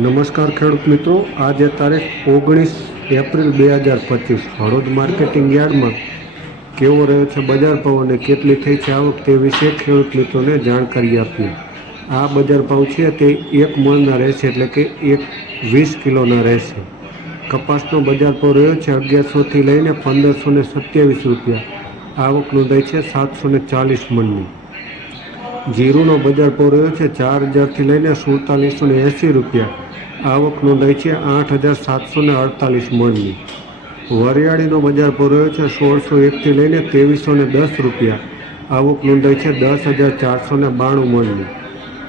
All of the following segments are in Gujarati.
નમસ્કાર ખેડૂત મિત્રો. આજે તારીખ ઓગણીસ એપ્રિલ બે હજાર પચીસ. હળવદ માર્કેટિંગ યાર્ડમાં કેવો રહ્યો છે બજાર ભાવ અને કેટલી થઈ છે આવક તે વિશે ખેડૂત મિત્રોને જાણકારી આપીએ. આ બજાર ભાવ છે તે એક મણના રહેશે એટલે કે એક વીસ કિલોના રહેશે. કપાસનો બજાર ભાવ રહ્યો છે અગિયારસોથી લઈને પંદરસો ને સત્યાવીસ રૂપિયા. આવક નોંધાઈ છે સાતસો ને ચાલીસ મણની. જીરુનો બજાર ભાવ રહ્યો છે ચાર હજારથી લઈને સુડતાલીસો ને એંસી રૂપિયા. આવક નોંધાઈ છે આઠ હજાર સાતસો ને અડતાલીસ મણની. વરિયાળીનો બજાર ભાવ રહ્યો છે સોળસો એકથી લઈને ત્રેવીસો ને દસ રૂપિયા. આવક નોંધાઈ છે દસ હજાર ચારસો ને બાણું મણની.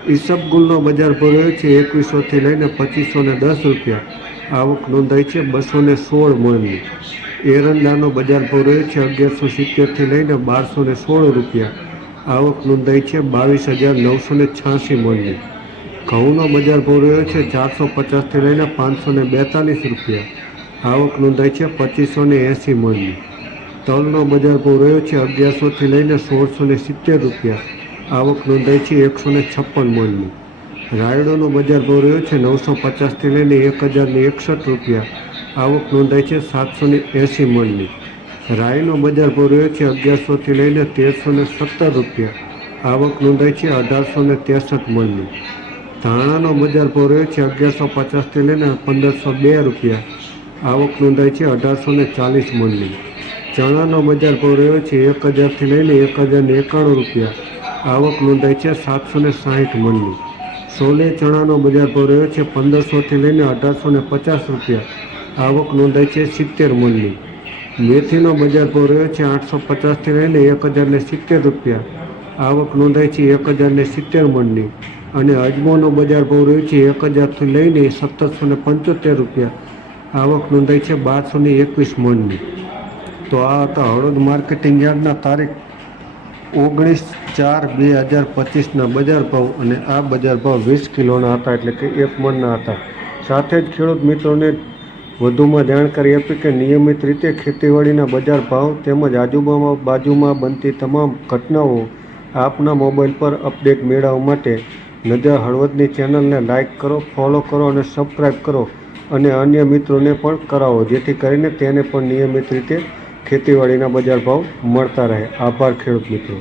ઈસબગુલનો બજાર ભાવ રહ્યો છે એકવીસોથી લઈને પચીસો ને દસ રૂપિયા. આવક નોંધાઈ છે બસો ને સોળ મણની. એરંડાનો બજાર ભાવ રહ્યો છે અગિયારસો સિત્તેરથી લઈને બારસો ને સોળ રૂપિયા. આવક નોંધાઈ છે બાવીસ હજાર નવસો ને છ્યાસી મણની. ઘઉંનો બજાર ભાવ રહ્યો છે ચારસો પચાસથી લઈને પાંચસો ને બેતાલીસ રૂપિયા. આવક નોંધાઈ છે પચીસો ને એંસી મણની. તલનો બજાર ભાવ રહ્યો છે અગિયારસોથી લઈને સોળસો ને સિત્તેર રૂપિયા. આવક નોંધાઈ છે એકસો ને છપ્પન મણની. રાયડોનો બજાર ભાવ રહ્યો છે નવસો પચાસથી લઈને એક હજારને એકસઠ રૂપિયા. આવક નોંધાઈ છે સાતસો ને એંસી મણની. રાઈનો બજાર ભાવ રહ્યો છે અગિયારસોથી લઈને તેરસો ને સત્તર રૂપિયા. આવક નોંધાઈ છે અઢારસો ને ત્રેસઠ મણની. ધાણાનો બજાર ભાવ રહ્યો છે અગિયારસો પચાસથી લઈને પંદરસો બે રૂપિયા. આવક નોંધાઈ છે અઢારસો ને ચાલીસ મણની. ચણાનો બજાર ભાવ રહ્યો છે એક હજારથી લઈને એક હજાર ને એકાણું રૂપિયા. આવક નોંધાઈ છે સાતસો ને સાહીઠ મણની. સોલે ચણાનો બજાર ભાવ રહ્યો છે પંદરસોથી લઈને અઢારસો ને પચાસ રૂપિયા. આવક નોંધાઈ છે સિત્તેર મણની. મેથીનો બજાર ભાવ રહ્યો છે આઠસો પચાસથી લઈને એક હજારને સિત્તેર રૂપિયા. આવક નોંધાઈ છે એક હજારને સિત્તેર મણની. અને અજમોનો બજાર ભાવ રહ્યો છે એક હજારથી લઈને સત્તરસો ને પંચોતેર રૂપિયા. આવક નોંધાઈ છે બારસો ને એકવીસ મણની. તો આ હતા હળદ માર્કેટિંગ યાર્ડના તારીખ. ઓગણીસ ચાર બે હજાર પચીસના બજાર ભાવ અને આ બજાર ભાવ વીસ કિલોના હતા એટલે કે એક મણના હતા. સાથે જ ખેડૂત મિત્રોને વધુમાં જાણકારી આપી કે નિયમિત રીતે ખેતીવાડીના બજાર ભાવ તેમજ આજુબાજુમાં બાજુમાં બનતી તમામ ઘટનાઓ આપના મોબાઈલ પર અપડેટ મેળવવા માટે નજર હળવદની ચેનલને લાઇક કરો, ફોલો કરો અને સબસ્ક્રાઈબ કરો અને અન્ય મિત્રોને પણ કરાવો, જેથી કરીને તેને પણ નિયમિત રીતે ખેતીવાડીના બજાર ભાવ મળતા રહે. આભાર ખેડૂત મિત્રો.